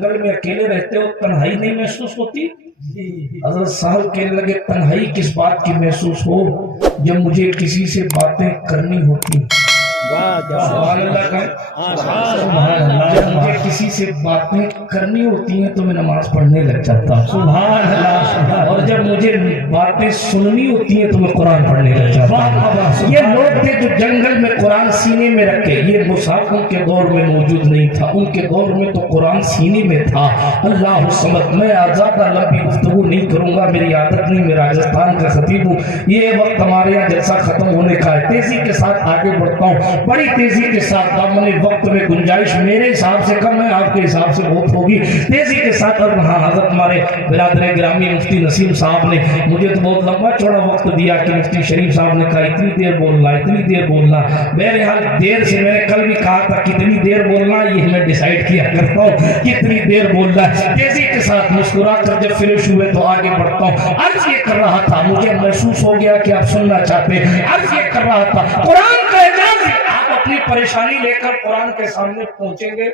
جنگل میں اکیلے رہتے ہو تنہائی نہیں محسوس ہوتی؟ حضرت صاحب کہنے لگے تنہائی کس بات کی محسوس ہو جب مجھے کسی سے باتیں کرنی ہوتی. سبحان اللہ کا جب مجھے کسی سے باتیں کرنی ہوتی ہیں تو میں نماز پڑھنے لگ جاتا ہوں. سبحان اللہ. اور جب مجھے باتیں سننی ہوتی ہیں تو میں قرآن پڑھنے لگ جاتا ہوں. یہ لوگ تھے جو جنگل میں قرآن سینے میں رکھے. یہ مصحف ان کے دور میں موجود نہیں تھا, ان کے دور میں تو قرآن سینے میں تھا. اللہ سمجھ. میں آزادہ لمبی گفتگو نہیں کروں گا, میری عادت نہیں, میں راجستھان کا خطیب ہوں. یہ وقت ہمارے یہاں جلسہ ختم ہونے کا ہے. تیزی کے ساتھ آگے بڑھتا ہوں, بڑی تیزی کے ساتھ. دامن وقت میں گنجائش میرے حساب سے کم ہے, آپ کے حساب سے بہت ہوگی. تیزی کے ساتھ. اور ہاں حضرت ہمارے برادر گرامی مفتی نسیم صاحب نے مجھے تو بہت لمبا چوڑا وقت دیا کہ مفتی شریف صاحب نے کہا اتنی دیر بولنا, اتنی دیر بولنا. بہرحال دیر سے میں نے کل بھی کہا تھا کتنی دیر بولنا, یہ میں ڈیسائیڈ کیا کرتا ہوں کتنی دیر بولنا. تیزی کے ساتھ مسکرا کر جب فنش ہوئے تو آگے بڑھتا ہوں. عرض یہ کر رہا تھا, مجھے محسوس ہو گیا کہ آپ سننا چاہتے ہیں. عرض یہ کر رہا تھا قرآن کا اعجاز. آپ اپنی پریشانی لے کر قرآن کے سامنے پہنچیں گے,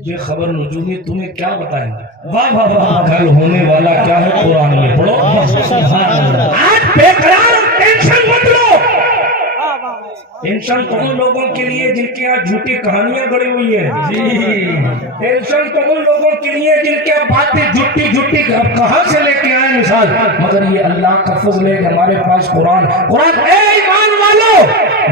یہ خبر نجومی تمہیں کیا بتائیں گے. واہ واہ واہ. کل ہونے والا کیا ہے قرآن میں پڑھو. آج بے قرار ٹینشن مت لو. ٹینشن تو ان لوگوں کے لیے جن کے یہاں جھوٹی کہانیاں گڑی ہوئی ہیں. ٹینشن تو ان لوگوں کے لیے جن کے یہاں باتیں جھوٹی جھوٹی کہاں سے لے کے آئے مثال. مگر یہ اللہ کا فضل ہے کہ ہمارے پاس قرآن. اے ایمان والو,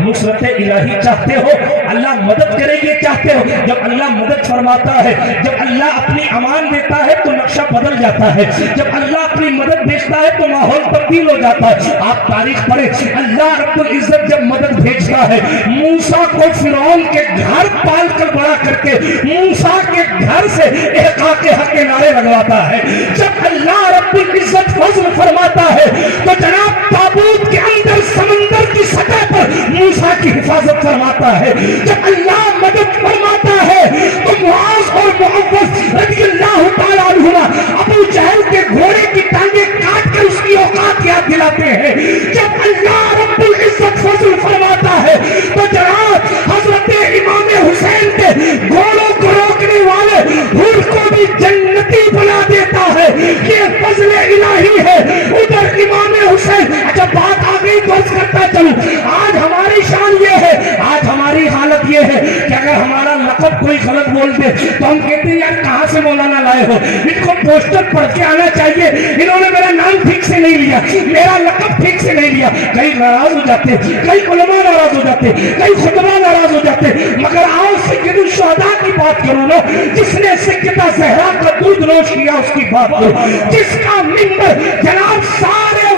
نصرت الہی چاہتے ہو, اللہ مدد کرے یہ چاہتے ہو. جب اللہ مدد فرماتا ہے, جب اللہ اپنی امان دیتا ہے تو نقشہ بدل جاتا ہے. جب اللہ اپنی مدد بھیجتا ہے تو ماحول تبدیل ہو جاتا ہے. آپ تاریخ پڑھیں, اللہ رب العزت جب مدد بھیجتا ہے, موسیٰ کو فرعون کے گھر پال کر بڑا کر کے موسیٰ کے گھر سے احقاق حق کے نعرے لگواتا ہے. جب اللہ رب العزت فضل فرماتا ہے تو جناب تابوت کے اندر سمندر کی سطح پر موسیٰ کی حفاظت فرماتا ہے. جب اللہ مدد فرماتا ہے تو معاذ اور معوذ رضی اللہ تعالیٰ عنہما ابو جہل کے گھوڑے کی ٹانگیں کاٹ کر اس کی اوقات یاد دلاتے ہیں. جب اللہ رب العزت فضل فرماتا ہے تو جناب حضرت امام حسین کے گھوڑوں کو روکنے والے حور کو بھی جنتی بنا دیتا ہے. یہ فضل الہی ہے. ادھر امام حسین. اچھا بات آ گئی تو عرض کرتا چلوں. آج ہماری شان یہ ہے, آج ہماری حالت یہ ہے کہ اگر ہمارا لقب کوئی غلط بول دے تو ہم کہتے ہیں یار کہاں سے مولانا لائے ہو, ان کو پوسٹر پڑھ کے آنا چاہیے, انہوں نے میرا نام ٹھیک سے نہیں لیا, میرا لقب ٹھیک سے نہیں لیا. کئی ناراض ہو جاتے, کئی علماء ناراض ہو جاتے, کئی خطبہ ناراض ہو جاتے. مگر آؤ سید الشہداء کی بات کرو نا, جس نے سیدہ زہرا کا دودھ نوش کیا اس کی بات کرو, جس کا منبر جناب سارے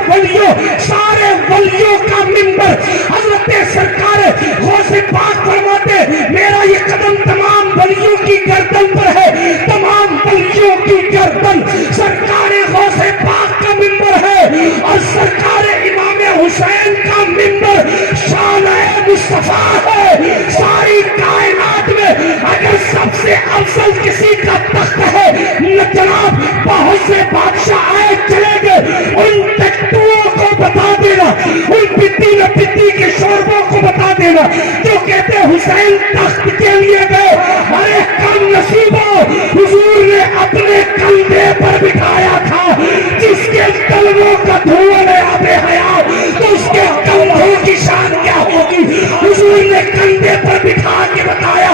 ولیوں کا منبر. حضرت سرکار غوث پاک فرماتے میرا یہ قدم تمام ولیوں کی گردن پر ہے, تمام ولیوں کی گردن سرکار غوث پاک کا منبر ہے. اور سرکار امام حسین کا منبر شان مصطفیٰ ہے. ساری کائنات میں اگر سب سے افضل کسی کا تخت ہے جناب, بہت سے بادشاہ آئے چلے گئے, ان ٹکٹوؤں کو بتا دینا, ان پتی نہ پتی کے شوربوں کو بتا دینا جو کہتے حسین تخت کے لیے گئے. ارے کم نصیبوں, حضور نے اپنے کندھے پر بٹھایا تھا جس کے کلموں کا دھواں ہے آب حیات, تو اس کے کندھوں کی شان کیا ہوگی. حضور نے کندھے پر بٹھا کے بتایا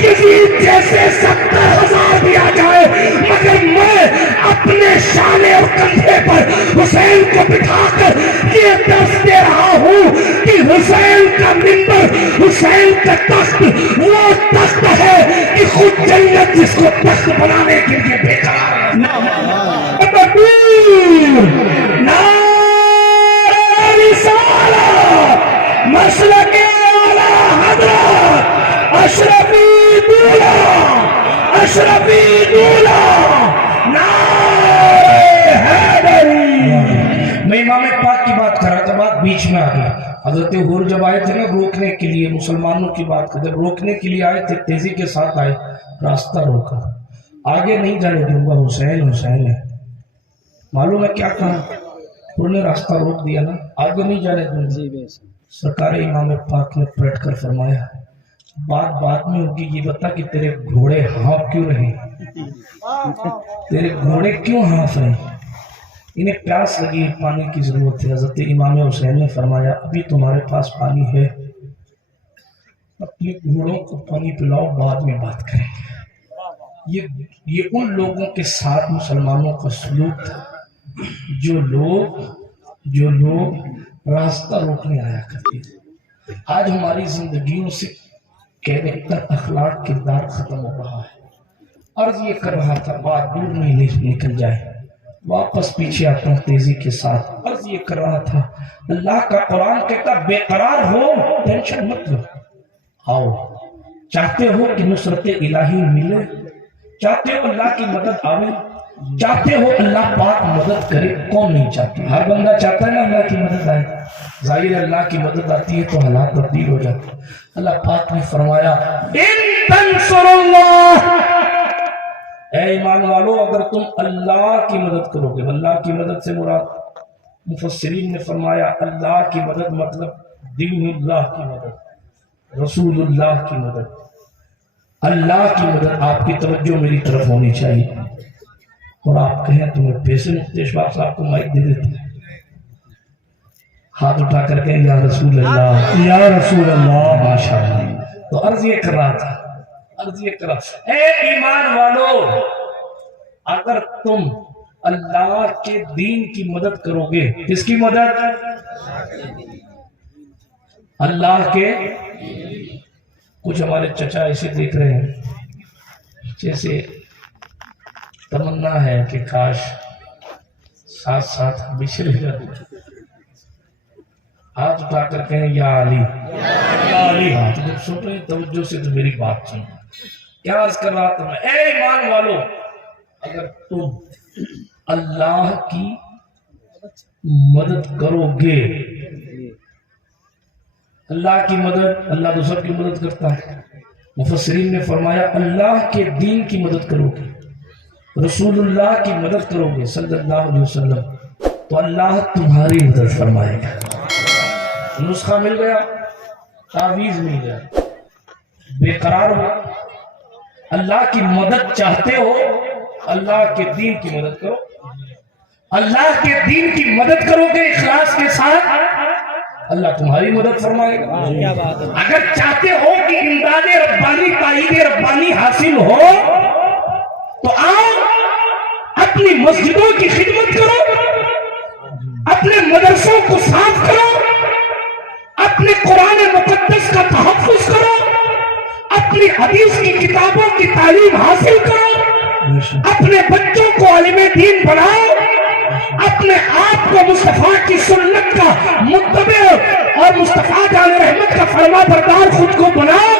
یزید جیسے 70,000 بھی آ جائے مگر میں اپنے شانے اور کندھے پر حسین کو بٹھا کر یہ درس دے رہا ہوں کہ حسین کا منبر, حسین کا تخت وہ تخت ہے کہ خود جنت جس کو تخت بنانے کے لیے بےقرار ہے. نعرہ رسالت, مسلک اعلی حضرت اشرفی دولہ, اشرفی دولہ, نعرہ حیدری. میں امام پاک کی بات کر رہا تھا, بات بیچ میں آ گئی. حضرت حور جب آئے تھے نا روکنے کے لیے, مسلمانوں کی بات کر, جب روکنے کے لیے آئے تھے تیزی کے ساتھ آئے, راستہ روکا, آگے نہیں جانے دوں گا, حسین حسین ہے. معلوم ہے کیا کہا, انہوں نے راستہ روک دیا نا, آگے نہیں جانے دوں گا. سرکار امام پاک نے پلٹ کر فرمایا بات میں ہوگی, یہ بتا کہ تیرے گھوڑے ہانپ کیوں رہے. تیرے گھوڑے کیوں ہانف رہے ہیں؟ انہیں پیاس لگی، پانی کی ضرورت ہے۔ حضرت امام حسین نے فرمایا ابھی تمہارے پاس پانی ہے، اپنے گھوڑوں کو پانی پلاؤ، بعد میں بات کریں گے۔ یہ ان لوگوں کے ساتھ مسلمانوں کا سلوک تھا جو لوگ راستہ روکنے آیا کرتے تھے۔ آج ہماری زندگیوں سے کیریکٹر، اخلاق، کردار ختم ہو رہا ہے۔ عرض یہ کر رہا تھا، بات دور نہیں نکل جائے، واپس پیچھے آتا ہوں تیزی کے ساتھ۔ عرض یہ کر رہا تھا، اللہ کا قرآن کہتا بے قرار ہو ٹینشن مت لو، آؤ۔ چاہتے ہو کہ نصرت الہی ملے، چاہتے ہو اللہ کی مدد آوے، چاہتے ہو اللہ پاک مدد کرے، کون نہیں چاہتا؟ ہر بندہ چاہتا ہے نا اللہ کی مدد آئے۔ ظاہر اللہ کی مدد آتی ہے تو حالات تبدیل ہو جاتے ہیں۔ اللہ پاک نے فرمایا ان تنصر اللہ، اے ایمان والو اگر تم اللہ کی مدد کرو گے۔ اللہ کی مدد سے مراد مفسرین نے فرمایا اللہ کی مدد مطلب دین اللہ کی مدد، رسول اللہ کی مدد، اللہ کی مدد۔ آپ کی توجہ میری طرف ہونی چاہیے، اور آپ کہیں تو میں پیسے مفتیش باپ صاحب کو مائک دے دیتا ہوں، ہاتھ اٹھا کر کہیں یا رسول اللہ، یا رسول اللہ، ماشاءاللہ۔ تو عرض یہ کر رہا تھا، اے ایمان والو اگر تم اللہ کے دین کی مدد کرو گے، کس کی مدد؟ اللہ کے۔ کچھ ہمارے چچا ایسے دیکھ رہے ہیں جیسے تمنا ہے کہ کاش ساتھ ساتھ بچھڑ جاتے۔ ہاتھ اٹھا کر کہیں یا علی، یا علی۔ جب سن رہے توجہ سے تو میری بات سن۔ کیا عرض کر رہا تھا میں؟ اے ایمان والو اگر تم اللہ کی مدد کرو گے، اللہ کی مدد، اللہ دوسرے کی مدد کرتا ہے۔ مفسرین نے فرمایا اللہ کے دین کی مدد کرو گے، رسول اللہ کی مدد کرو گے صلی اللہ علیہ وسلم، تو اللہ تمہاری مدد فرمائے گا۔ نسخہ مل گیا، تعویذ مل گیا، بے قرار ہو، اللہ کی مدد چاہتے ہو، اللہ کے دین کی مدد کرو۔ اللہ کے دین کی مدد کرو گے اخلاص کے ساتھ، اللہ تمہاری مدد فرمائے گا۔ اگر چاہتے ہو کہ امداد ربانی، تائید ربانی حاصل ہو تو آؤ اپنی مسجدوں کی خدمت کرو، اپنے مدرسوں کو صاف کرو، اپنے قرآن مقدس کا تحفظ کرو، اپنی حدیث کی کتابوں کی تعلیم حاصل کرو، اپنے بچوں کو عالم دین بناؤ، اپنے آپ کو مصطفیٰ کی سنت کا متبع اور مصطفیٰ جان رحمت کا فرما بردار خود کو بناؤ۔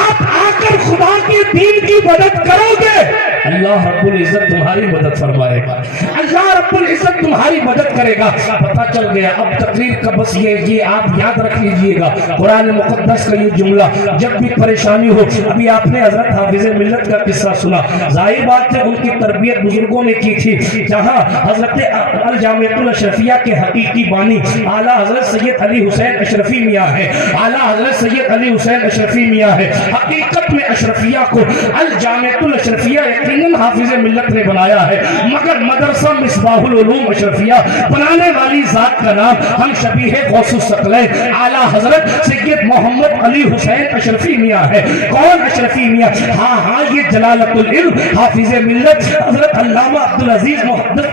آپ آ کر خدا کے دین کی مدد کرو گے، اللہ رب العزت تمہاری مدد فرمائے گا، اللہ رب العزت تمہاری مدد کرے گا۔ پتہ چل گیا۔ اب تقریر کا بس یہ آپ یاد رکھ لیجئے گا قرآن مقدس کا یہ جملہ، جب بھی پریشانی ہو۔ ابھی آپ نے حضرت حافظ ملت کا قصہ سنا، ظاہر بات ہے ان کی تربیت بزرگوں نے کی تھی، جہاں حضرت الجامعۃ الاشرفیہ کے حقیقی بانی اعلیٰ حضرت سید علی حسین اشرفی میاں ہے، اعلیٰ حضرت سید علی حسین اشرفی میاں ہے۔ حقیقت میں اشرفیہ کو الجامعۃ الاشرفیہ یقیناً حافظ ملت نے بنایا ہے، مگر مدرسہ مصباح العلوم اشرفیہ بنانے والی ذات کا نام ہم شبیہ غوث الثقلین اعلیٰ حضرت سید محمد علی حسین اشرفی میاں ہے۔ کون اشرفی میاں؟ ہاں یہ جلالت العلم حافظ ملت حضرت علامہ عبدالعزیز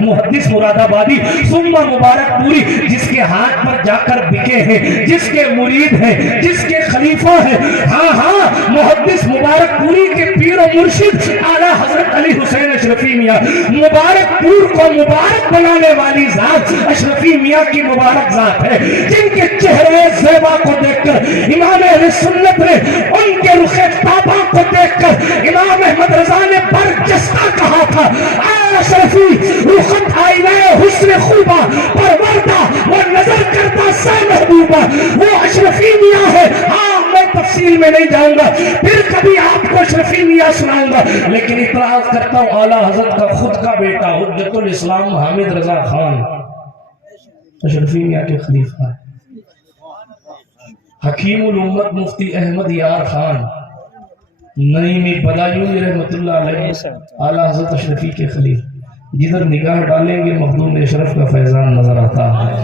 محدث مراد آبادی ثم مبارک پوری، جس کے ہاتھ پر جا کر بکے ہیں، جس کے مرید ہیں، جس کے خلیفہ ہیں، ہاں محدث مبارک پوری کے پیر و مرشد اعلیٰ حضرت علی حسین اشرفی میاں۔ مبارک پور کو مبارک بنانے والی ذات اشرفی میاں کی مبارک ذات ہے، جن کے چہرے زیبا کو دیکھ کر امام اہل سنت نے، ان کے رخ تابا کو دیکھ کر امام احمد رضا نے برجستہ کہا تھا، اشرفی رخت آئینے حسن خوبہ پروردہ وہ نظر کرتا سا محبوبہ، وہ اشرفی میاں ہے۔ ہاں میں تفصیل میں نہیں جاؤں گا، پھر کبھی آپ کو اشرفی میاں سناؤں گا، لیکن اعتراض کرتا ہوں اعلیٰ حضرت کا خود کا بیٹا حجت الاسلام حامد رضا خان اشرفی میاں کے خلیفہ، حکیم الامت مفتی احمد یار خان نعیمی بدایونی رحمت اللہ علیہ اعلیٰ حضرت اشرفی کے خلیل، جدھر نگاہ ڈالیں گے مخدوم اشرف کا فیضان نظر آتا ہے،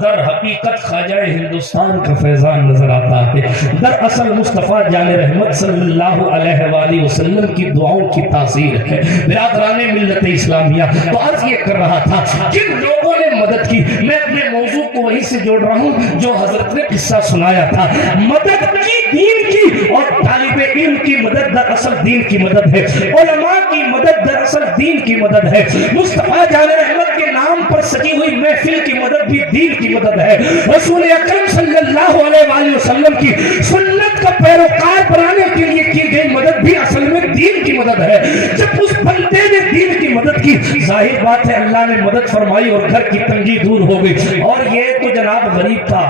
در حقیقت خواجہ ہندوستان کا فیضان نظر آتا ہے، در اصل مصطفیٰ جان رحمت صلی اللہ علیہ وآلہ وسلم کی دعاؤں کی تاثیر ہے۔ برادران ملت اسلامیہ، تو عرض یہ کر رہا تھا جن لوگوں نے مدد کی، میں اپنے موضوع کو وہیں سے جوڑ رہا ہوں جو حضرت نے قصہ سنایا تھا، مدد کی دین کی، اور طالب علم کی مدد دراصل دین کی مدد ہے، علماء کی مدد دراصل دین کی مدد ہے، مصطفیٰ جان رحمت کے نام پر سجی ہوئی محفل کی مدد بھی دین کی مدد ہے، رسول اکرم صلی اللہ علیہ وآلہ وسلم کی سنت کا پیروکار بنانے کے لیے کی گئی مدد بھی اصل میں دین کی مدد ہے۔ جب اس بندے نے دین کی مدد کی، ظاہر بات ہے اللہ نے مدد فرمائی اور گھر کی تنگی دور ہو گئی۔ اور یہ تو جناب غریب تھا،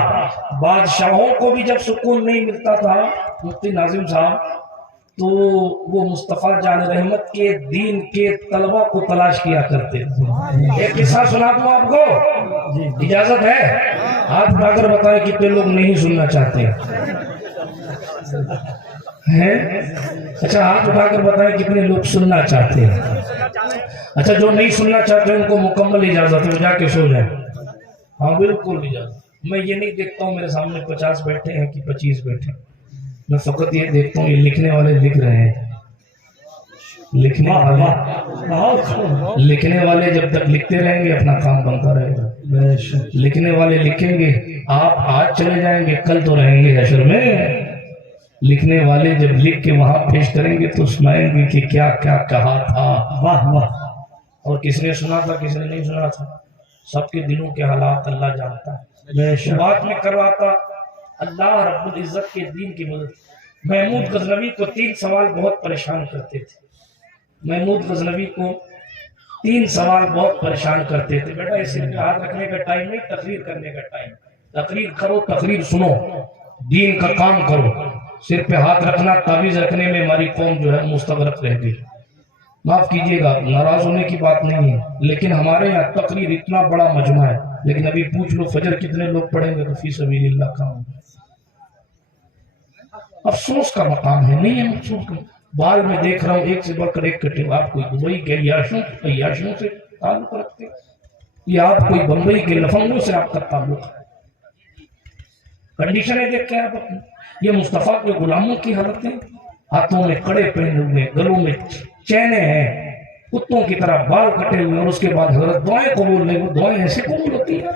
بادشاہوں کو بھی جب سکون نہیں ملتا تھا مفتی ناظم صاحب، تو وہ مصطفیٰ جان رحمت کے دین کے طلبہ کو تلاش کیا کرتے تھے۔ ایک قصہ سنا دوں آپ کو، اجازت ہے؟ ہاتھ اٹھا کر بتائیں کتنے لوگ نہیں سننا چاہتے ہیں؟ اچھا ہاتھ اٹھا کر بتائیں کتنے لوگ سننا چاہتے ہیں؟ اچھا جو نہیں سننا چاہتے ان کو مکمل اجازت ہے، جا کے سو جائیں۔ ہاں بالکل اجازت۔ میں یہ نہیں دیکھتا ہوں میرے سامنے 50 بیٹھے ہیں کہ 25 بیٹھے ہیں، میں فقط یہ دیکھتا ہوں یہ لکھنے والے لکھ رہے ہیں، لکھنے والے جب تک لکھتے رہیں گے اپنا کام بنتا رہے گا، لکھنے والے لکھیں گے، آپ آج چلے جائیں گے کل تو رہیں گے حشر میں، لکھنے والے جب لکھ کے وہاں پیش کریں گے تو سنائیں گے کہ کیا کیا کہا تھا، واہ واہ، اور کس نے سنا تھا کس نے نہیں سنا تھا، سب کے دلوں کے حالات اللہ جانتا ہے۔ بات میں کر رہا تھا اللہ رب العزت کے دین کی مدد۔ محمود غزنوی کو 3 سوال بہت پریشان کرتے تھے، محمود غزنوی کو 3 سوال بہت پریشان کرتے تھے، بیٹا اس میں ہاتھ رکھنے کا ٹائم نہیں، تقریر کرنے کا ٹائم، تقریر کرو، تقریر سنو، دین کا کام کرو، سر پہ ہاتھ رکھنا تعویذ رکھنے میں ہماری قوم جو ہے مستغرق رہ گئی۔ معاف کیجئے گا، ناراض ہونے کی بات نہیں ہے، لیکن ہمارے یہاں تقریر اتنا بڑا مجمع ہے، لیکن ابھی پوچھ لو فجر کتنے لوگ پڑھیں گے تو فی سبیل اللہ کا ہوگا۔ افسوس کا مقام ہے، نہیں ہے افسوس کا۔ بال میں دیکھ رہا ہوں ایک سے بڑھ کر ایک کٹے، آپ کوئی دبئی کے عیاشوں سے تعلق رکھتے یا آپ کوئی بمبئی کے لفنگوں سے آپ کا تعلق ہے؟ کنڈیشنیں دیکھ کے آپ اپنے، یہ مصطفیٰ کے غلاموں کی حالتیں، ہاتھوں میں کڑے پہنے ہوئے، گلوں میں چینے ہیں، کتوں کی طرح بال کٹے ہوئے، اور اس کے بعد حضرت دعائیں قبول نہیں، وہ دعائیں ایسے قبول ہوتی ہیں؟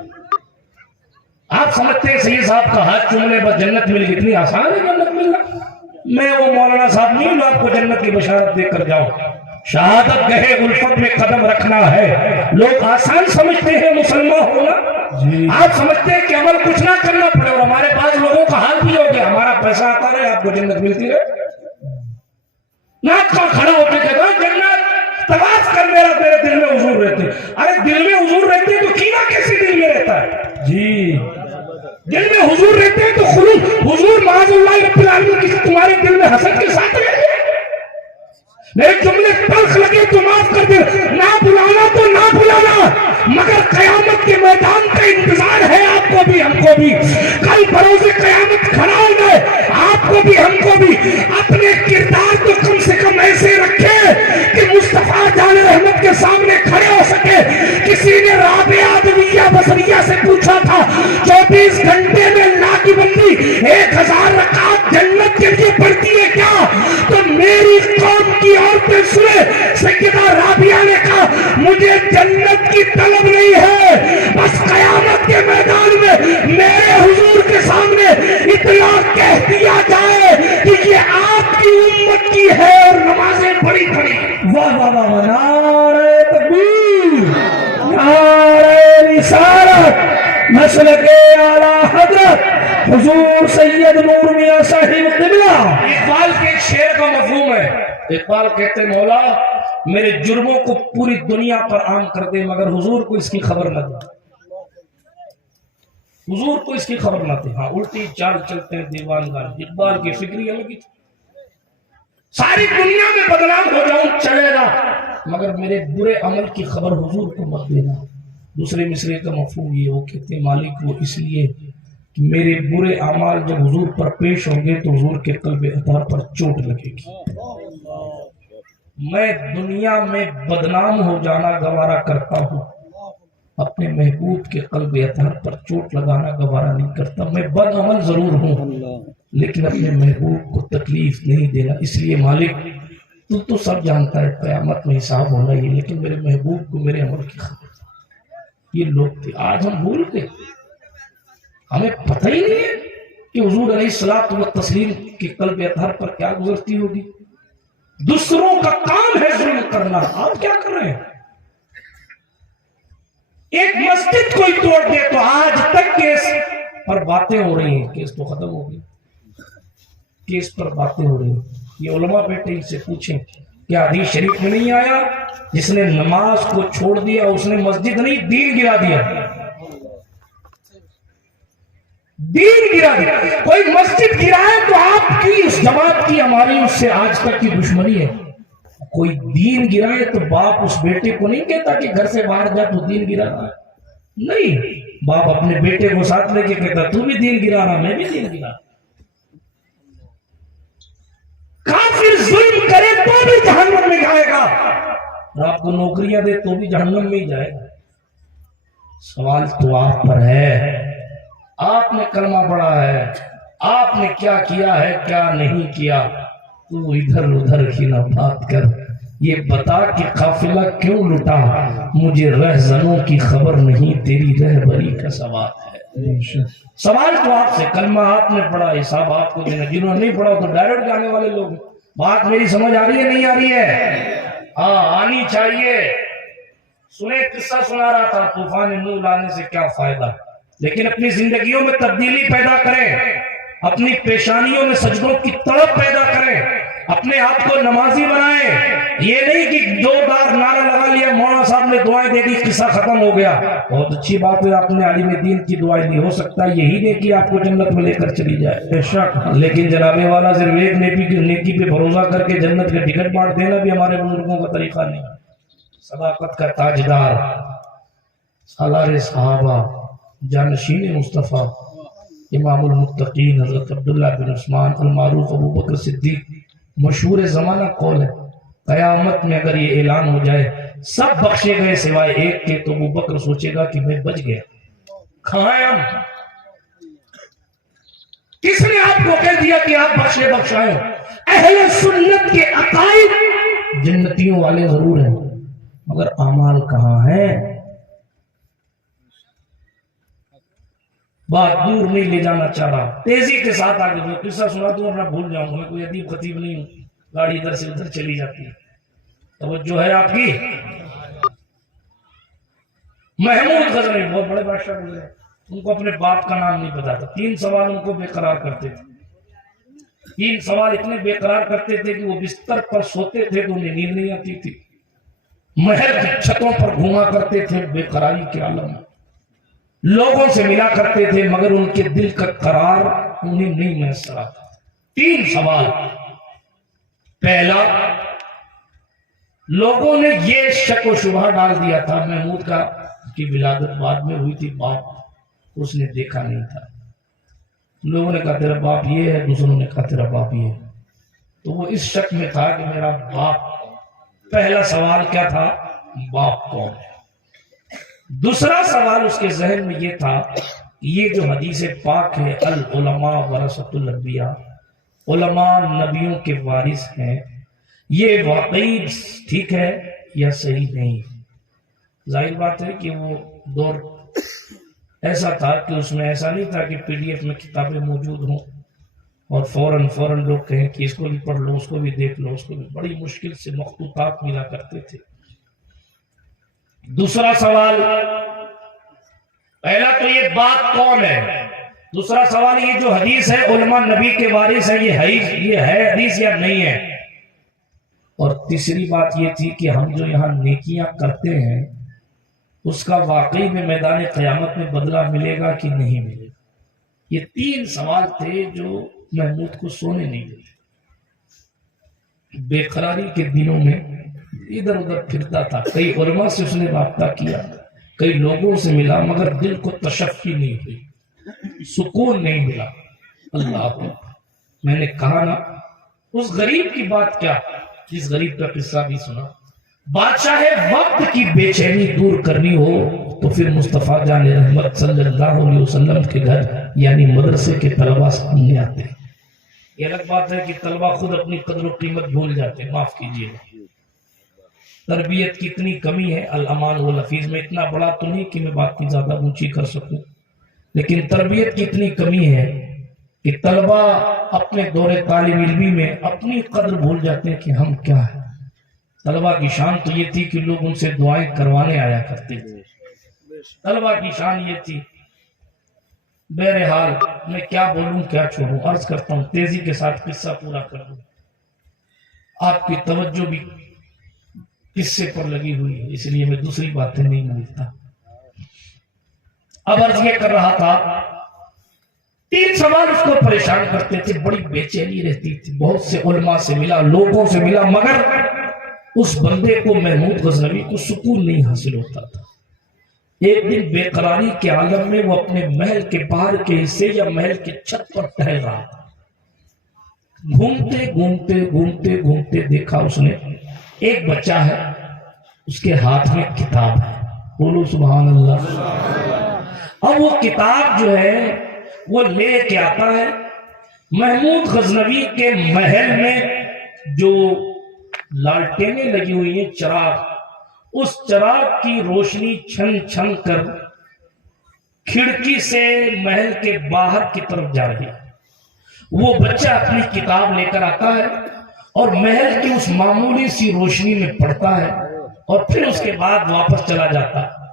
آپ سمجھتے ہیں سید صاحب کا ہاتھ چومنے بس جنت مل گئی، اتنی آسان ہے جنت ملنا؟ میں وہ مولانا صاحب نہیں ہوں آپ کو جنت کی بشارت دے کر جاؤں، شہادت گہے الفت میں قدم رکھنا ہے۔ لوگ آسان سمجھتے ہیں مسلمان ہونا، آپ سمجھتے ہیں کہ عمل کچھ نہ کرنا پڑے، اور ہمارے پاس لوگوں کا حال بھی ہو گیا، ہمارا پیسہ آتا رہے آپ کو جنت ملتی رہے، ناک کا کھڑا ہوتے کہتا ہے جنت طواف کر میرا تیرے دل میں حضور رہتے۔ ارے دل میں حضور رہتے تو کینا کیسے دل میں رہتا ہے؟ جی دل میں حضور رہتے ہیں تو خلوص حضور معاذ اللہ رب العالمین کسی تمہارے دل میں حسد کے ساتھ رہتے ہیں؟ میرے جملے تلخ لگے تو معاف کر دے، نہ بلانا تو نہ بلانا، مگر قیامت کے میدان کا انتظار ہے آپ کو بھی ہم کو بھی، کل بروز قیامت کھڑا ہونا ہے آپ کو بھی ہم کو بھی۔ اپنے کردار کو کم سے کم ایسے رکھے کہ مصطفیٰ جان رحمت کے سامنے کھڑے ہو سکے۔ کسی نے رابعہ عدویہ بصریہ سے پوچھا تھا 24 گھنٹے میں اللہ کی بندی 1000 رکعت جنت کے لیے پڑھتی ہے کیا؟ تو میری قوم کی عورتیں سنے، سیدہ رابعہ نے کہا مجھے جنت کی طلب نہیں ہے، بس قیامت کے میدان میں میرے حضور کے سامنے اتنا کہہ دیا جائے کہ یہ آپ کی امت کی ہے اور نمازیں بڑی بڑی۔ واہ واہ واہ، نعرہ تکبیر، نعرہ رسالت، مسلک اعلیٰ حضرت حضور سید نور میاں صاحب قبلہ۔ اقبال کے ایک شعر کا مفہوم ہے، اقبال کہتے ہیں مولا میرے جرموں کو پوری دنیا پر عام کر دے مگر حضور کو اس کی خبر نہ دے، حضور کو اس کی خبر نہ دے۔ ہاں الٹی چال چلتے ہیں دیوان گان، اقبال کی فکری الگ تھی، ساری دنیا میں بدنام ہو جاؤں چلے گا مگر میرے برے عمل کی خبر حضور کو مت دینا۔ دوسرے مصرے کا مفہوم یہ، وہ کہتے ہیں مالک وہ اس لیے کہ میرے برے اعمال جب حضور پر پیش ہوں گے تو حضور کے قلب اطہر پر چوٹ لگے گی. میں دنیا میں بدنام ہو جانا گوارا کرتا ہوں، اپنے محبوب کے قلب اطہر پر چوٹ لگانا گوارا نہیں کرتا. میں بد عمل ضرور ہوں لیکن اپنے محبوب کو تکلیف نہیں دینا. اس لیے مالک تو سب جانتا ہے قیامت میں حساب ہونا ہی، لیکن میرے محبوب کو میرے عمل کی خبر. یہ لوگ تھے، آج ہم بھول گئے، ہمیں پتہ ہی نہیں ہے کہ حضور علیہ الصلوۃ والتسلیم کے قلب اطہر پر کیا گزرتی ہوگی. دوسروں کا کام ہے ظلم کرنا، آپ کیا کر رہے ہیں؟ ایک مسجد کوئی توڑ دے تو آج تک کیس پر باتیں ہو رہی ہیں. کیس تو ختم ہو گئی، کیس پر باتیں ہو رہی ہیں. یہ علماء بیٹے ان سے پوچھیں کیا حدیث شریف میں نہیں آیا جس نے نماز کو چھوڑ دیا اس نے مسجد نہیں دین گرا دیا. دین گرا دیا. کوئی مسجد گرائے تو آپ کی اس جماعت کی ہماری اس سے آج تک کی دشمنی ہے. کوئی دین گرائے تو باپ اس بیٹے کو نہیں کہتا کہ گھر سے باہر جا تو دین گرا رہا ہے. نہیں، باپ اپنے بیٹے کو ساتھ لے کے کہتا تو بھی دین گرا رہا، میں بھی دین گرا. کافر ظلم کرے تو بھی جہنم میں جائے گا، اور آپ کو نوکریاں دے تو بھی جہنم میں ہی جائے گا. سوال تو آپ پر ہے. آپ نے کلمہ پڑھا ہے، آپ نے کیا کیا ہے کیا نہیں کیا. تو ادھر ادھر کی نہ بات کر، یہ بتا کہ قافلہ کیوں لٹا. مجھے رہزنوں کی خبر نہیں، تیری رہبری کا سوال ہے. سوال تو آپ سے، کلمہ آپ نے پڑھا، حساب آپ کو دینا. جنہوں نے نہیں پڑھا تو ڈائریکٹ جانے والے لوگ. بات میری سمجھ آ رہی ہے نہیں آ رہی ہے؟ ہاں آنی چاہیے. سنے قصہ سنا رہا تھا طوفان نوح لانے سے کیا فائدہ، لیکن اپنی زندگیوں میں تبدیلی پیدا کریں، اپنی پیشانیوں میں سجدوں کی تڑپ پیدا کریں، اپنے آپ کو نمازی بنائیں. یہ نہیں کہ دو بار نعرہ لگا لیا، مولانا صاحب نے دعائیں دے دی، قصہ ختم ہو گیا. بہت اچھی بات ہے آپ نے عالم دین کی دعائیں دی، ہو سکتا ہے یہی نیکی آپ کو جنت میں لے کر چلی جائے بے شک. لیکن جناب والا صرف ایک نیکی پہ بھروسہ کر کے جنت کے ٹکٹ بانٹ دینا بھی ہمارے بزرگوں کا طریقہ نہیں. صداقت کا تاجدار، سالار صحابہ، جانشین مصطفیٰ، امام المتقین حضرت عبداللہ بن عثمان المعروف ابو بکر صدیق. مشہور زمانہ قول ہے قیامت میں اگر یہ اعلان ہو جائے سب بخشے گئے سوائے ایک کے، تو ابو بکر سوچے گا کہ میں بچ گیا. کہاں ہیں ہم؟ کس نے آپ کو کہہ دیا کہ آپ بخشے بخشائے؟ اہل سنت کے عقائد جنتیوں والے ضرور ہیں مگر اعمال کہاں ہیں؟ بات دور نہیں لے جانا چاہ رہا، تیزی کے ساتھ آگے میں قصہ سنا دوں اور نہ بھول جاؤں. میں کوئی ادیب خطیب نہیں ہوں، گاڑی ادھر سے ادھر چلی جاتی ہے. توجہ ہے آپ کی؟ محمود غزنوی بہت بڑے بادشاہ گزرے، ان کو اپنے باپ کا نام نہیں پتا تھا. 3 سوال ان کو بے قرار کرتے تھے. 3 سوال اتنے بے قرار کرتے تھے کہ وہ بستر پر سوتے تھے تو انہیں نیند نہیں آتی تھی. محل کی چھتوں پر گھوما کرتے تھے بے قراری کے عالم میں. لوگوں سے ملا کرتے تھے مگر ان کے دل کا قرار انہیں نہیں میسر آتا. 3 سوال. پہلا، لوگوں نے یہ شک و شبہ ڈال دیا تھا محمود کی ولادت بعد میں ہوئی تھی، باپ اس نے دیکھا نہیں تھا. لوگوں نے کہا تیرا باپ یہ ہے، دوسروں نے کہا تیرا باپ یہ ہے. تو وہ اس شک میں تھا کہ میرا باپ. پہلا سوال کیا تھا؟ باپ کون ہے. دوسرا سوال اس کے ذہن میں یہ تھا، یہ جو حدیث پاک ہے العلماء ورثۃ الانبیاء، علماء نبیوں کے وارث ہیں، یہ واقعی ٹھیک ہے یا صحیح نہیں؟ ظاہر بات ہے کہ وہ دور ایسا تھا کہ اس میں ایسا نہیں تھا کہ PDF میں کتابیں موجود ہوں اور فوراً لوگ کہیں کہ اس کو بھی پڑھ لو، اس کو بھی دیکھ لو، اس کو بھی. بڑی مشکل سے مخطوطات ملا کرتے تھے. دوسرا سوال، پہلا تو یہ بات کون ہے، دوسرا سوال یہ جو حدیث ہے علماء نبی کے وارث ہے، یہ ہے حدیث یا نہیں ہے. اور تیسری بات یہ تھی کہ ہم جو یہاں نیکیاں کرتے ہیں اس کا واقعی میں میدان قیامت میں بدلہ ملے گا کہ نہیں ملے گا. یہ 3 سوال تھے جو محمود کو سونے نہیں ملے. بے قراری کے دنوں میں ادھر ادھر پھرتا تھا. کئی علماء سے اس نے رابطہ کیا، کئی لوگوں سے ملا، مگر دل کو تشفی نہیں ہوئی. سکون نہیں ملا. اللہ میں نے کہا نا اس غریب کی بات کیا, جس غریب کا قصہ بھی سنا. بادشاہ وقت کی بے چینی دور کرنی ہو تو پھر مصطفیٰ جان رحمت صلی اللہ علیہ وسلم کے گھر یعنی مدرسے کے طلباء سامنے آتے ہیں. یہ الگ بات ہے کہ طلباء خود اپنی قدر و قیمت بھول جاتے ہیں, معاف کیجیے. تربیت کی اتنی کمی ہے. الامان واللفیظ میں اتنا بڑا تو نہیں کہ میں بات کی زیادہ اونچی کر سکوں, لیکن تربیت کی اتنی کمی ہے کہ طلباء اپنے دور طالب علمی میں اپنی قدر بھول جاتے ہیں کہ ہم کیا ہیں. طلباء کی شان تو یہ تھی کہ لوگ ان سے دعائیں کروانے آیا کرتے تھے. طلباء کی شان یہ تھی. بہرحال میں کیا بولوں کیا چھوڑوں, عرض کرتا ہوں تیزی کے ساتھ قصہ پورا کر دوں. آپ کی توجہ بھی قصے پر لگی ہوئی ہے, اس لیے میں دوسری باتیں نہیں بولتا. اب عرض یہ کر رہا تھا, 3 سوال اس کو پریشان کرتے تھے, بڑی بے چینی رہتی تھی. بہت سے علماء سے ملا, لوگوں سے ملا, مگر اس بندے کو محمود غزنوی کو سکون نہیں حاصل ہوتا تھا. ایک دن بے قراری کے عالم میں وہ اپنے محل کے باہر کے حصے یا محل کے چھت پر ٹہل رہا تھا. گھومتے گھومتے گھومتے گھومتے دیکھا اس نے ایک بچہ ہے, اس کے ہاتھ میں کتاب ہے. بولو سبحان اللہ. اب وہ کتاب جو ہے وہ لے کے آتا ہے. محمود غزنوی کے محل میں جو لالٹینیں لگی ہوئی ہیں, چراغ, اس چراغ کی روشنی چھن چھن کر کھڑکی سے محل کے باہر کی طرف جا رہی ہے. وہ بچہ اپنی کتاب لے کر آتا ہے اور محل کی اس معمولی سی روشنی میں پڑھتا ہے اور پھر اس کے بعد واپس چلا جاتا ہے.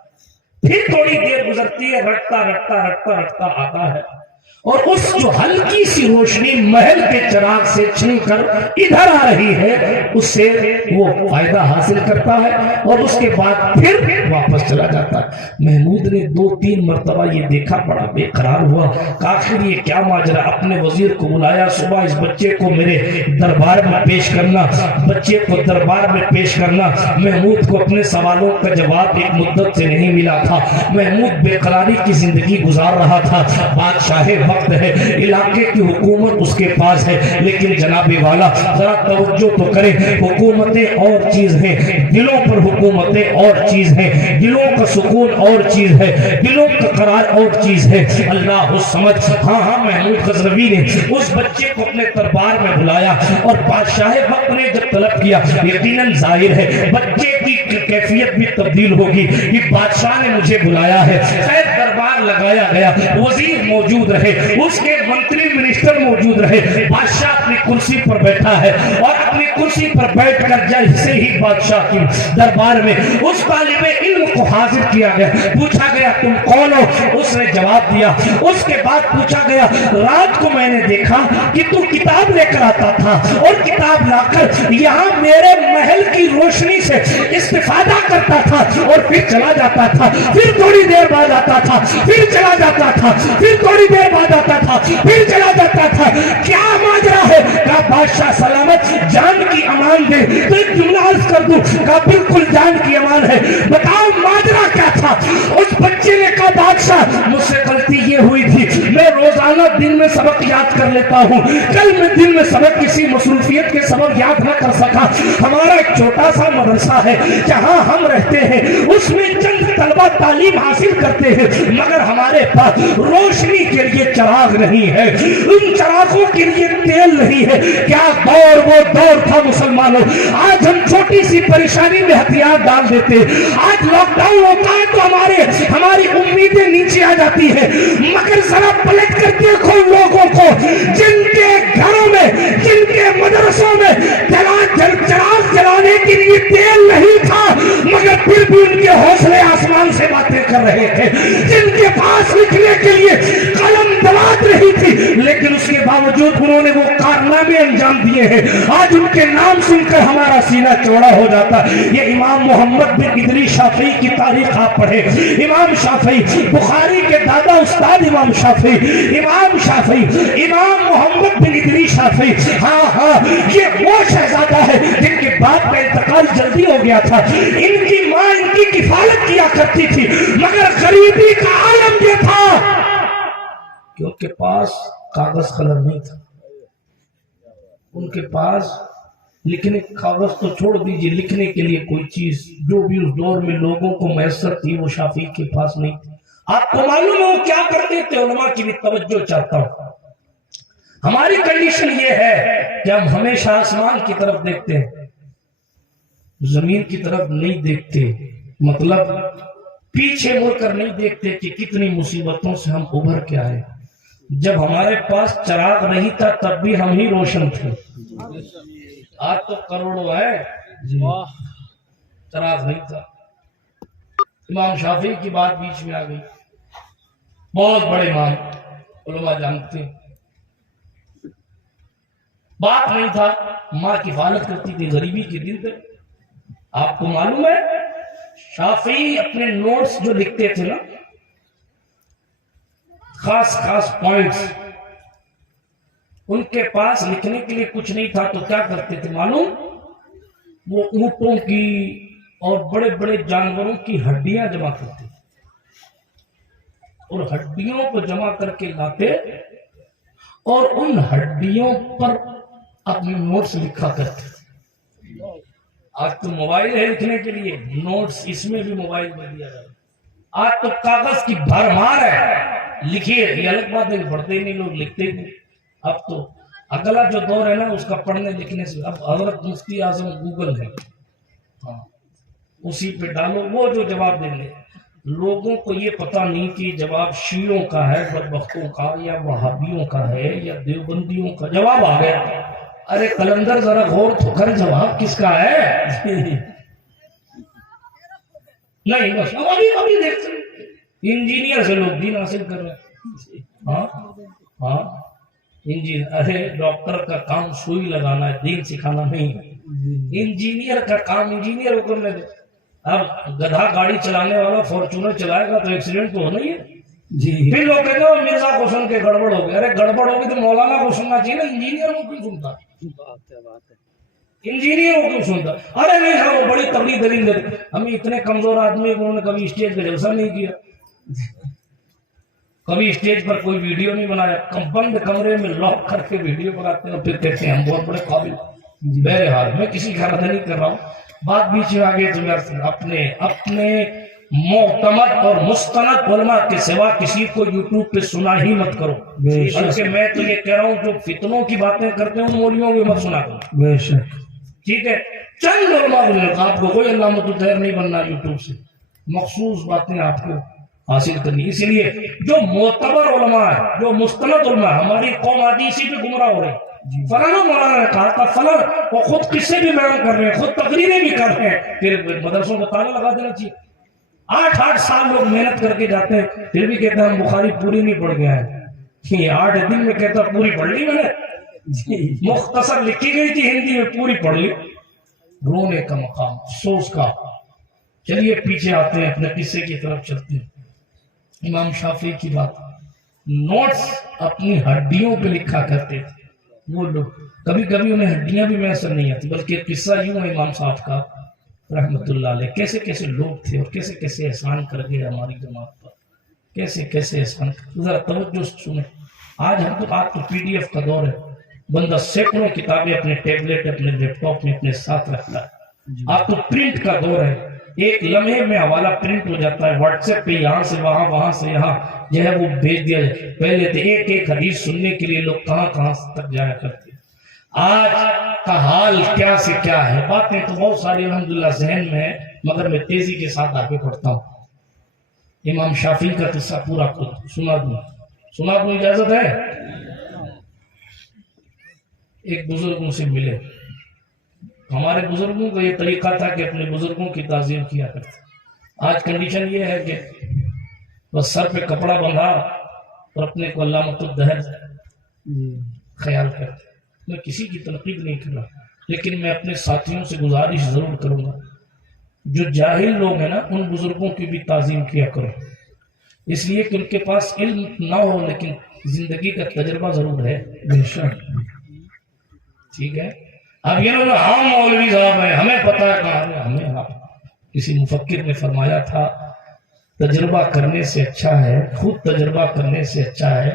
پھر تھوڑی دیر گزرتی ہے, رٹتا رٹتا رٹتا رٹتا آتا ہے اور اس جو ہلکی سی روشنی محل کے چراغ سے چھن کر ادھر آ رہی ہے اس سے وہ فائدہ حاصل کرتا ہے اور اس کے بعد پھر واپس چلا جاتا ہے. محمود نے 2-3 مرتبہ یہ دیکھا, بڑا بے قرار ہوا. آخر یہ کیا ماجرا. اپنے وزیر کو بلایا, صبح اس بچے کو میرے دربار میں پیش کرنا, بچے کو دربار میں پیش کرنا. محمود کو اپنے سوالوں کا جواب ایک مدت سے نہیں ملا تھا. محمود بے قراری کی زندگی گزار رہا تھا. بادشاہ وقت ہے, علاقے کی حکومت اس کے پاس ہے, لیکن جناب والا ذرا توجہ تو کریں. حکومتیں اور چیز ہیں, دلوں پر حکومتیں اور چیز ہیں. دلوں کا سکون اور چیز ہے, دلوں کا قرار اور چیز ہے. اللہ اس سمجھ. ہاں محمود غزنوی نے اس بچے کو اپنے دربار میں بلایا اور بادشاہ وقت نے جب طلب کیا, یقیناً ظاہر ہے بچے کی کیفیت بھی تبدیل ہوگی کہ بادشاہ نے مجھے بلایا ہے. خیر دربار لگایا گیا, وزیر موجود رہے, اس کے منتری منسٹر موجود رہے. بادشاہ اپنی کرسی پر بیٹھا ہے اور اپنی کرسی پر بیٹھ کر جیسے ہی بادشاہ کی دربار میں اس طالب علم کو حاضر کیا گیا, پوچھا گیا تم کون ہو؟ اس نے جواب دیا. اس کے بعد پوچھا گیا رات کو میں نے دیکھا کہ تو کتاب لے کر آتا تھا اور کتاب لا کر یہاں میرے محل کی روشنی سے استفادہ کرتا تھا اور پھر چلا جاتا تھا, پھر تھوڑی دیر بعد آتا تھا, پھر چلا جاتا تھا, پھر تھوڑی دیر بعد آتا تھا, پھر چلا جاتا تھا. کیا ماجرا ہے؟ کہا بادشاہ سلامت, جان کی امان دے. تو ایک جملہ عرض کر دوں. کہا بالکل جان کی امان ہے. بتاؤ ماجرا کیا تھا؟ اس بچے نے کہا بادشاہ مجھ سے غلطی یہ ہوئی تھی, میں روزانہ دن میں سبق یاد کر لیتا ہوں, کل میں دن میں سبق کسی مصروفیت کے سبب یاد نہ کر سکا. ہمارا ایک چھوٹا سا مدرسہ ہے جہاں ہم رہتے ہیں, اس میں چند طلبہ تعلیم حاصل کرتے ہیں, مگر ہمارے پاس روشنی کے لیے چراغ نہیں ہے, ان چراغوں کے لیے تیل نہیں ہے. کیا دور وہ دور تھا مسلمانوں. آج ہم چھوٹی سی پریشانی میں ہتھیار ڈال دیتے. آج لاک ڈاؤن ہوتا ہے تو ہماری امیدیں نیچے آ جاتی ہیں, مگر ذرا پلٹ کر دیکھو لوگوں کو جن کے گھروں میں, جن کے مدرسوں میں چراغ جلانے کے لیے تیل نہیں تھا, مگر پھر بھی ان کے حوصلے آسمان سے باتیں کر رہے تھے. جن کے پاس لکھنے کے لیے قلم دوات نہیں تھی, لیکن اس کے باوجود انہوں نے وہ کارنامے انجام دیے ہیں. آج ان کے نام سن کر ہمارا سینہ چوڑا ہو جاتا. یہ امام محمد بن ادریس شافعی کی تاریخ آپ پڑھیں. امام شافعی, بخاری کے دادا استاد امام شافعی, امام شافعی, امام محمد بن ادریس شافعی. ہاں یہ وہ شہزادہ ہے جن کے باپ کا انتقال جلدی ہو گیا تھا. ان کی ماں ان کی کفالت کیا کرتی تھی, مگر غریبی کا عالم یہ تھا کہ ان کے پاس کاغذ قلم نہیں تھا، ان کے پاس لکھنے کاغذ تو چھوڑ دیجئے، لکھنے کے لیے کوئی چیز جو بھی اس دور میں لوگوں کو میسر تھی وہ شافعی کے پاس نہیں تھی۔ آپ کو معلوم ہے وہ کیا کرتے تھے؟ علماء کی بھی توجہ چاہتا ہوں۔ ہماری کنڈیشن یہ ہے کہ ہم ہمیشہ آسمان کی طرف دیکھتے ہیں، زمین کی طرف نہیں دیکھتے، مطلب پیچھے مڑ کر نہیں دیکھتے کہ کتنی مصیبتوں سے ہم ابھر کے آئے۔ جب ہمارے پاس چراغ نہیں تھا تب بھی ہم ہی روشن تھے، آج تو کروڑوں ہے جی، چراغ نہیں تھا۔ امام شافعی کی بات بیچ میں آ گئی، بہت بڑے امام، علماء جانتے ہیں۔ بات نہیں تھا، ماں کفالت کرتی تھی، غریبی کے دن تھے۔ آپ کو معلوم ہے شافعی اپنے نوٹس جو لکھتے تھے نا، خاص خاص پوائنٹس، ان کے پاس لکھنے کے لیے کچھ نہیں تھا تو کیا کرتے تھے معلوم؟ وہ اونٹوں کی اور بڑے بڑے جانوروں کی ہڈیاں جمع کرتے اور ہڈیوں کو جمع کر کے لاتے اور ان ہڈیوں پر اپنے نوٹس لکھا کرتے تھے۔ آج تو موبائل ہے لکھنے کے لیے، نوٹس اس میں بھی موبائل میں دیا جائے۔ آج تو کاغذ کی بھرمار ہے، لکھیے، یہ الگ بات ہے، پڑھتے ہی نہیں لوگ، لکھتے ہی نہیں۔ اب تو اگلا جو دور ہے نا اس کا پڑھنے لکھنے سے، اب حضرت مفتی اعظم گوگل ہے، اسی پہ ڈالو وہ جو جواب دیں گے۔ لوگوں کو یہ پتہ نہیں کہ جواب شیعوں کا ہے، بدبختوں کا، یا وہابیوں کا ہے، یا دیوبندیوں کا۔ جواب آ گیا، ارے قلندر ذرا غور تو کر، جواب کس کا ہے؟ نہیں بس ابھی دیکھتے انجینئر سے لوگ دین حاصل کر رہے ہیں۔ ہاں انجینئر، ارے ڈاکٹر کا کام سوئی لگانا ہے، دین سکھانا نہیں ہے۔ انجینئر کا کام انجینئر کو کرنے دے۔ اب گدھا گاڑی چلانے والا فارچونر چلائے گا تو ایکسیڈنٹ تو ہونا ہی ہے جی۔ پھر لوگ کہتے ہیں مرزا کو سن کے گڑبڑ ہو گیا، ارے گڑبڑ ہوگی تو مولانا کو سننا چاہیے نا، انجینئر کو کیوں سنتا؟ انجینئر کو کیوں سنتا؟ ارے نہیں صاحب وہ بڑی تگڑی دلیل دیتے، ہمیں اتنے کمزور آدمی انہوں نے کبھی اسٹیج پہ جلسہ نہیں کیا، کبھی اسٹیج پر کوئی ویڈیو نہیں بنایا، بند کمرے میں لاک کر کے ویڈیو بناتے ہیں، پھر کہتے ہیں ہم بہت بڑے قابل۔ بہرحال میں کسی کا رد نہیں کر رہا ہوں، بات بیچ میں آگے تو میں اپنے معتمد اور مستند علماء کے سوا کسی کو یوٹیوب پہ سنا ہی مت کرو، بلکہ میں تو یہ کہہ رہا ہوں جو فتنوں کی باتیں کرتے ہیں ان مولیوں کو مت سنا کرو، ٹھیک ہے؟ چند علماء آپ کو کوئی علامت الطاہر نہیں بننا، یوٹیوب سے مخصوص باتیں آپ کو حاصل کرنی۔ اسی لیے جو معتبر علماء ہے، جو مستند علماء، ہماری قوم آدھی اسی پہ گمراہ ہو رہی۔ فلانا مولانا نے کہا تھا، فلاں وہ خود قصے بھی بیان کر رہے ہیں، خود تقریریں بھی کر رہے ہیں، پھر مدرسوں کو تالا لگا دینا چاہیے۔ 8 سال لوگ محنت کر کے جاتے ہیں، پھر بھی کہتے ہیں ہم بخاری پوری نہیں پڑھ گیا ہے۔ 8 دن میں کہتا پوری پڑھ لی میں نے، مختصر لکھی گئی تھی ہندی میں، پوری پڑھ لی۔ رونے کا مقام، افسوس کا۔ چلیے پیچھے آتے ہیں، اپنے قصے کی طرف چلتے ہیں۔ امام شافعی کی بات، نوٹس اپنی ہڈیوں پہ لکھا کرتے تھے وہ لوگ، کبھی کبھی انہیں ہڈیاں بھی میسر نہیں آتی، بلکہ قصہ یوں ہے امام صاحب کا رحمت اللہ علیہ، کیسے کیسے لوگ تھے اور کیسے کیسے احسان کر گئے ہماری جماعت پر، کیسے کیسے احسان کر، ذرا توجہ سے سنیں۔ آج تو پی ڈی ایف کا دور ہے، بندہ سینکڑوں کتابیں اپنے ٹیبلٹ، اپنے لیپ ٹاپ میں اپنے ساتھ رکھتا ہے۔ آج تو پرنٹ کا دور ہے، ایک لمحے میں حوالہ پرنٹ ہو جاتا ہے، واٹس ایپ پہ یہاں سے وہاں، وہاں سے یہاں جو ہے وہ بھیج دیا جائے۔ پہلے تو ایک حدیث سننے کے لیے لوگ کہاں کہاں تک جایا کرتے، آج کا حال کیا سے کیا ہے۔ باتیں تو بہت ساری الحمدللہ ذہن میں ہے، مگر میں تیزی کے ساتھ آگے پڑھتا ہوں۔ امام شافعی کا قصہ پورا سنا دوں، اجازت ہے؟ ایک بزرگوں سے ملے، ہمارے بزرگوں کا یہ طریقہ تھا کہ اپنے بزرگوں کی تعظیم کیا کرتے۔ آج کنڈیشن یہ ہے کہ بس سر پہ کپڑا بندھا اور اپنے کو علامت الدہر خیال کرتے۔ میں کسی کی تنقید نہیں کر رہا، لیکن میں اپنے ساتھیوں سے گزارش ضرور کروں گا، جو جاہل لوگ ہیں نا ان بزرگوں کی بھی تعظیم کیا کرو، اس لیے کہ ان کے پاس علم نہ ہو لیکن زندگی کا تجربہ ضرور ہے۔ ٹھیک ہے؟ اب یہ لوگ ہم مولوی صاحب ہیں، ہمیں پتہ ہے کہاں ہے، ہمیں کسی مفکر نے فرمایا تھا تجربہ کرنے سے اچھا ہے، خود تجربہ کرنے سے اچھا ہے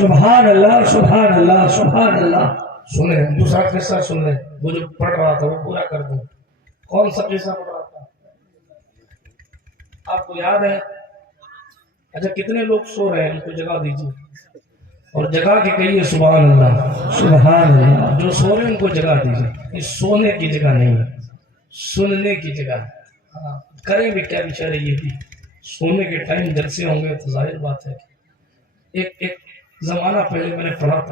سبحان اللہ سبحان اللہ سبحان اللہ. سنیں دوسرا قصہ سن لیں. وہ جو پڑھ رہا تھا وہ پورا کر دوں. کون سا قصہ پڑھ رہا تھا آپ کو یاد ہے؟ اچھا کتنے لوگ سو رہے ہیں ان کو جگا دیجیے اور جگا کے کہیے سبحان اللہ سبحان اللہ. جو سو رہے ہیں ان کو جگا دیجیے. یہ سونے کی جگہ نہیں ہے، سننے کی جگہ ہے. کریں بھی کیا بیچارے یہ بھی سونے کے ٹائم جلسے ہوں گے تو ظاہر بات ہے. ایک زمانہ پہلے میں نے پڑھا تھا